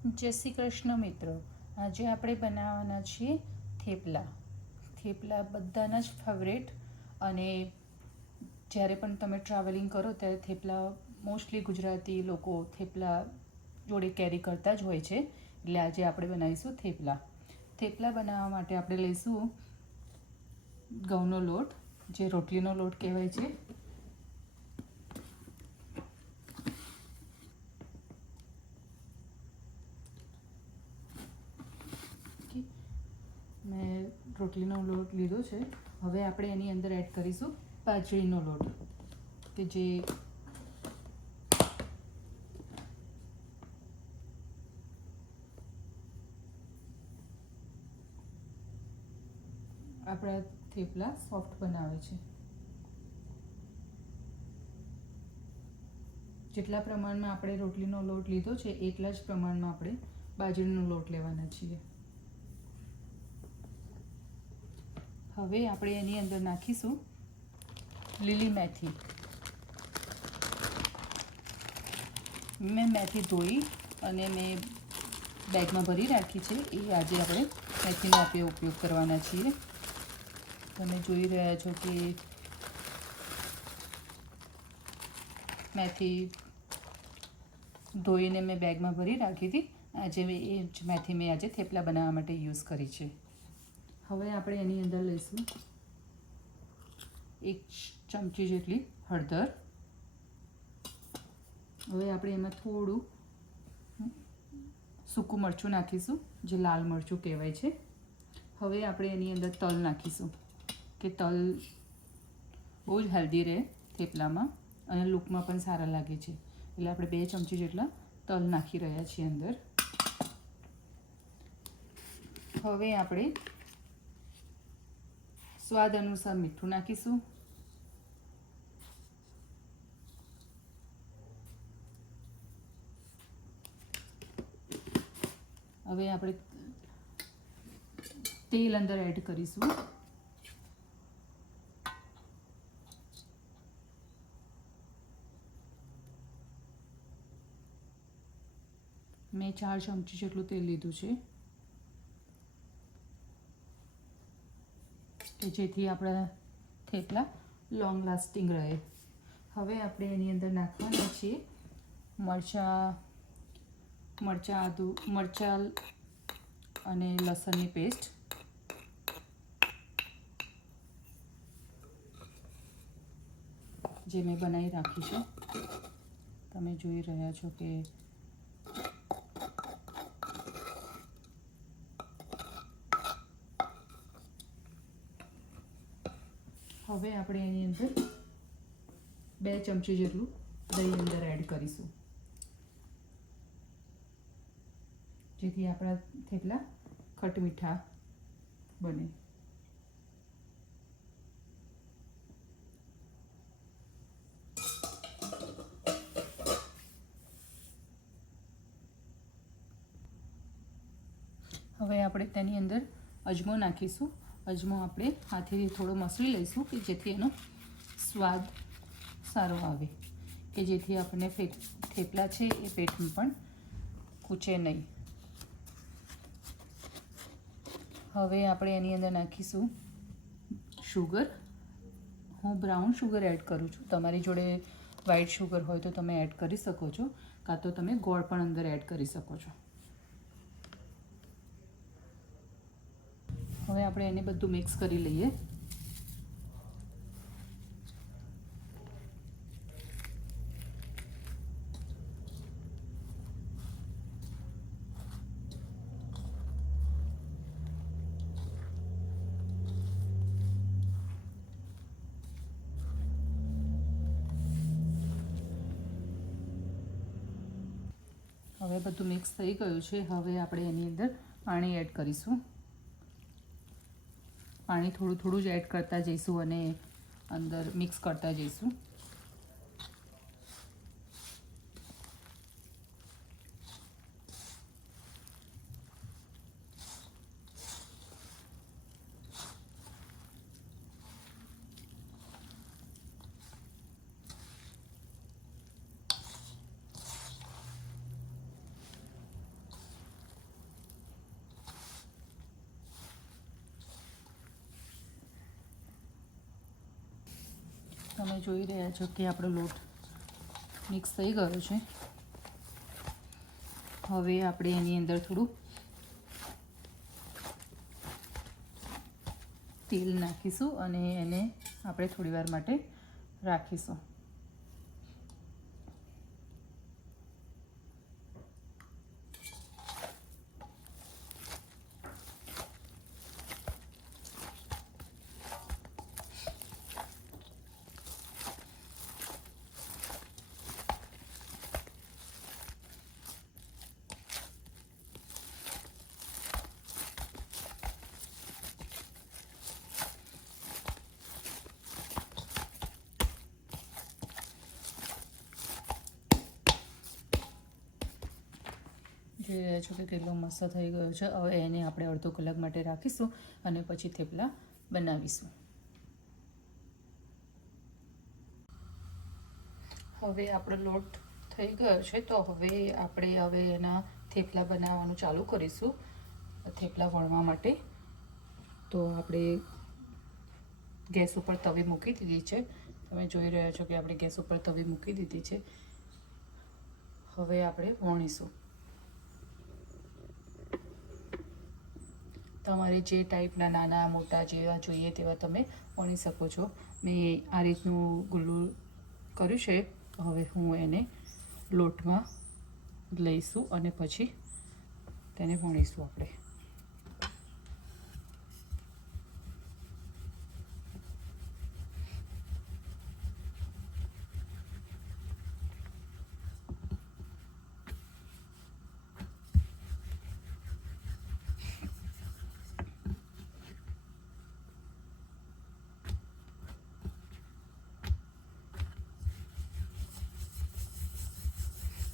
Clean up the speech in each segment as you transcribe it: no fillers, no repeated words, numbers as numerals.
જય શ્રી કૃષ્ણ મિત્રો. આજે આપણે બનાવવાના છીએ થેપલા. થેપલા બધાના જ ફેવરેટ, અને જ્યારે પણ તમે ટ્રાવેલિંગ કરો ત્યારે થેપલા મોસ્ટલી ગુજરાતી લોકો થેપલા જોડે કેરી કરતા જ હોય છે. એટલે આજે આપણે બનાવીશું થેપલા. થેપલા બનાવવા માટે આપણે લઈશું ઘઉંનો લોટ, જે રોટલીનો લોટ કહેવાય છે. મેં રોટલીનો લોટ લીધો છે. હવે આપણે એની અંદર એડ કરીશું બાજરીનો લોટ, કે જે આપણા થેપલા સોફ્ટ બનાવે છે. જેટલા પ્રમાણમાં આપણે રોટલીનો લોટ લીધો છે એટલા જ પ્રમાણમાં આપણે બાજરીનો લોટ લેવાના છીએ. હવે આપણે એની અંદર નાખીશું લીલી મેથી. મેં મેથી ધોઈ અને મેં બેગમાં ભરી રાખી છે. એ આજે આપણે મેથીનો ઉપયોગ કરવાના છીએ. તમે જોઈ રહ્યા છો કે મેથી ધોઈને મેં બેગમાં ભરી રાખી હતી. આજે એ જ મેથી મેં આજે થેપલા બનાવવા માટે યુઝ કરી છે. હવે આપણે એની અંદર લઈશું 1 ચમચી જેટલી હળદર. હવે આપણે એમાં થોડું સૂકું મરચું નાખીશું, જે લાલ મરચું કહેવાય છે. હવે આપણે એની અંદર તલ નાખીશું, કે તલ બહુ જ હેલ્ધી રહે થેપલામાં અને લુકમાં પણ સારા લાગે છે. એટલે આપણે 2 ચમચી જેટલા તલ નાખી રહ્યા છીએ અંદર. હવે આપણે સ્વાદ અનુસાર મીઠું નાખીશું. હવે આપણે તેલ અંદર એડ કરીશું. મેં 4 ચમચી જેટલું તેલ લીધું છે, કે જેથી આપણા થેપલા લોંગ લાસ્ટિંગ રહે. હવે આપણે એની અંદર નાખવાના છીએ મરચાં અને લસણની પેસ્ટ. જે મેં બનાવી રાખી છે. તમે જોઈ રહ્યા છો કે હવે આપણે એની અંદર 2 ચમચી જેટલું દહીં અંદર એડ કરીશું, જેથી આપણા થેપલા ખટમીઠા બને. હવે આપણે તેની અંદર અજમો નાખીશું. અજમો આપણે હાથેથી થોડો મસળી લઈશું, કે જેથી એનો સ્વાદ સારો આવે, કે જેથી આપણને થેપલા છે એ પેટમાં પણ ખૂંચે નહીં. હવે આપણે એની અંદર નાખીશું શુગર. હું બ્રાઉન શુગર એડ કરું છું. તમારી જોડે વ્હાઈટ શુગર હોય તો તમે એડ કરી શકો છો, કાં તો તમે ગોળ પણ અંદર એડ કરી શકો છો. હવે આપણે એને બધું મિક્સ કરી લઈએ. હવે બધું મિક્સ થઈ ગયું છે. હવે આપણે એની અંદર પાણી એડ કરીશું. પાણી થોડું થોડું જ એડ કરતા જઈશું અને અંદર મિક્સ કરતા જઈશું. તમે જોઈ રહ્યા છો કે આપણો લોટ મિક્સ થઈ ગયો છે. હવે આપણે એની અંદર થોડું તેલ નાખીશું અને એને આપણે થોડીવાર માટે રાખીશું. જોઈ રહ્યા છો કે કેટલો મસ્ત થઈ ગયો છે. હવે એને આપણે અડધો કલાક માટે રાખીશું અને પછી થેપલા બનાવીશું. હવે આપણો લોટ થઈ ગયો છે, તો આપણે એના થેપલા બનાવવાનું ચાલુ કરીશું. થેપલા વણવા માટે તો આપણે ગેસ ઉપર તવી મૂકી દીધી છે. તમે જોઈ રહ્યા છો કે આપણે ગેસ ઉપર તવી મૂકી દીધી છે. હવે આપણે વણીશું. તમારે જે ટાઈપના નાના મોટા જેવા જોઈએ તેવા તમે વણી શકો છો. મેં આ રીતનું ગુલ્લું કર્યું છે. હવે હું એને લોટમાં લઈશું અને પછી તેને વણીશું આપણે.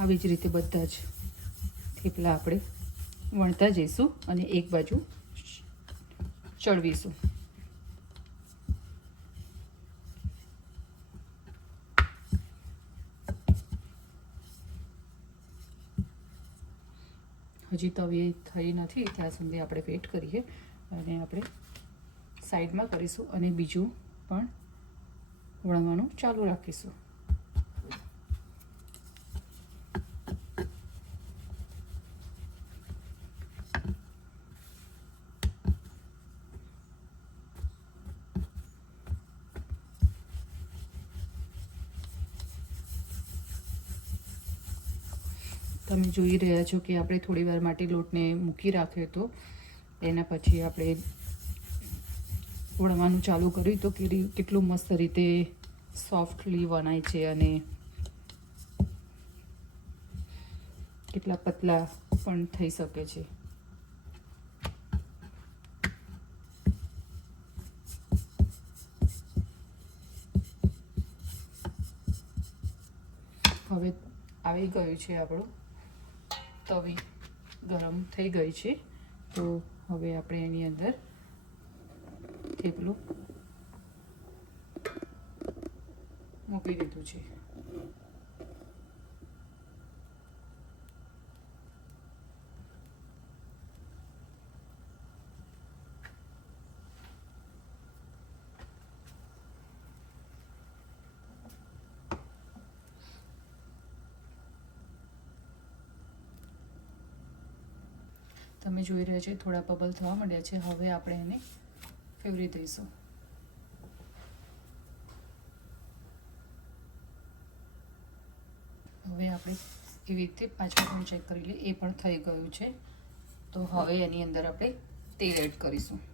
આવી જ રીતે બધા જ થેપલા આપણે વણતા જઈશું અને એક બાજુ ચડવીશું. હજી તવી થઈ નથી ત્યાં સુધી આપણે વેઇટ કરીએ અને આપણે સાઈડમાં કરીશું અને બીજું પણ વણવાનું ચાલુ રાખીશું. તમે જોઈ રહ્યા છો કે આપણે થોડી વાર માટે લોટને મૂકી રાખ્યો હતો. એના પછી આપણે વણવાનું ચાલુ કર્યું તો કેટલું મસ્ત રીતે સોફ્ટલી વણાય છે અને કેટલા પતલા પણ થઈ શકે છે. હવે આવી ગયું છે આપણું તવી ગરમ થઈ ગઈ છે. તો હવે આપણે એની અંદર થેપલું મૂકી દીધું છે. તમે જોઈ રહ્યા છો થોડા બબલ થવા માંડ્યા છે. હવે આપણે એને ફેવરી દઈશું. હવે આપણે એવી રીતે પાછળ પણ ચેક કરી લઈએ. એ પણ થઈ ગયું છે. તો હવે એની અંદર આપણે તેલ એડ કરીશું.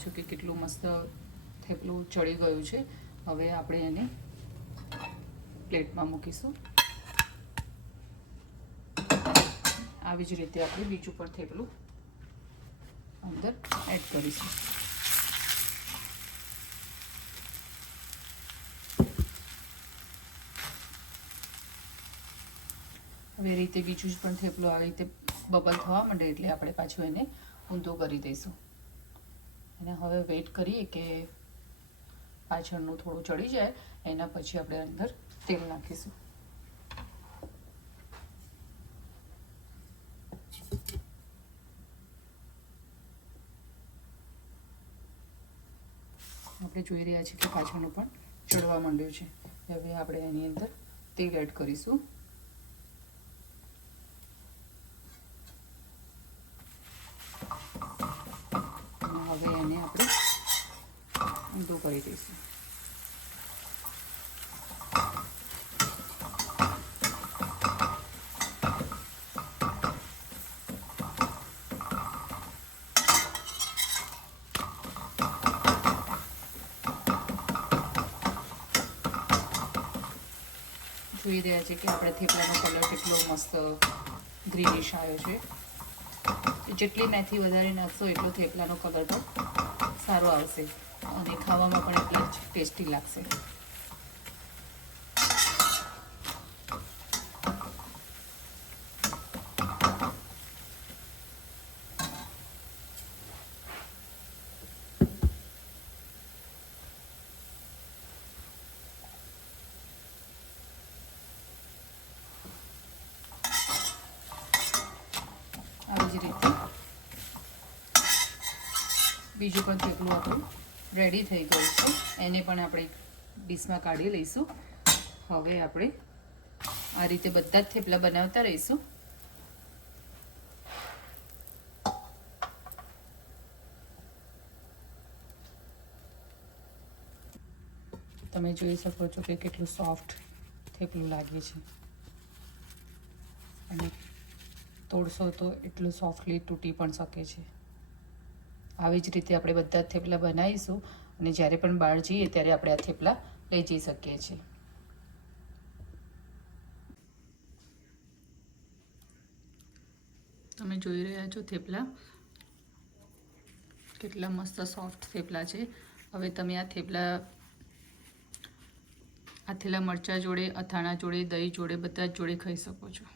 રહ્યા છો કે કેટલું મસ્ત થેપલું ચડી ગયું છે. હવે આપણે એને પ્લેટમાં મૂકીશું. આવી જ રીતે આપણે બીજું પણ થેપલું અંદર એડ કરીશું. હવે રીતે બીજું જ પણ થેપલું આવી રીતે બબલ થવા માંડે એટલે આપણે પાછું એને ઊંધું કરી દઈશું. અને હવે વેઇટ કરીએ કે પાછળનું થોડું ચડી જાય, એના પછી આપણે અંદર તેલ નાખીશું. આપણે જોઈ રહ્યા છીએ કે પાછળનું પણ ચડવા માંડ્યું છે. હવે આપણે એની અંદર તેલ એડ કરીશું. હવે એને આપણે ઊંધું કરી દઈશું. જોઈ રહ્યા છીએ કે આપણે થેપલાનો કલર કેટલો મસ્ત ગ્રીનિશ આવ્યો છે. જેટલી મેથી વધારે નાખશો એટલો થેપલાનો કલર પણ સારો આવશે અને ખાવામાં પણ એટલી જ ટેસ્ટી લાગશે. આવી જ રીતે બીજું પણ થેપલું આપણું રેડી થઈ ગયું છે. એને પણ આપણે ડીશમાં કાઢી લઈશું. હવે આપણે આ રીતે બધા જ થેપલા બનાવતા રહીશું. તમે જોઈ શકો છો કે કેટલું સોફ્ટ થેપલું લાગે છે અને તોડશો તો એટલું સોફ્ટલી તૂટી પણ શકે છે. આવી જ રીતે આપણે બધા જ થેપલા બનાવીશું અને જ્યારે પણ બહાર જઈએ ત્યારે આપણે આ થેપલા લઈ જઈ શકીએ છીએ. તમે જોઈ રહ્યા છો થેપલા કેટલા મસ્ત સોફ્ટ થેપલા છે. હવે તમે આ થેપલા મરચાં જોડે, અથાણા જોડે, દહીં જોડે બધા જ જોડે ખાઈ શકો છો.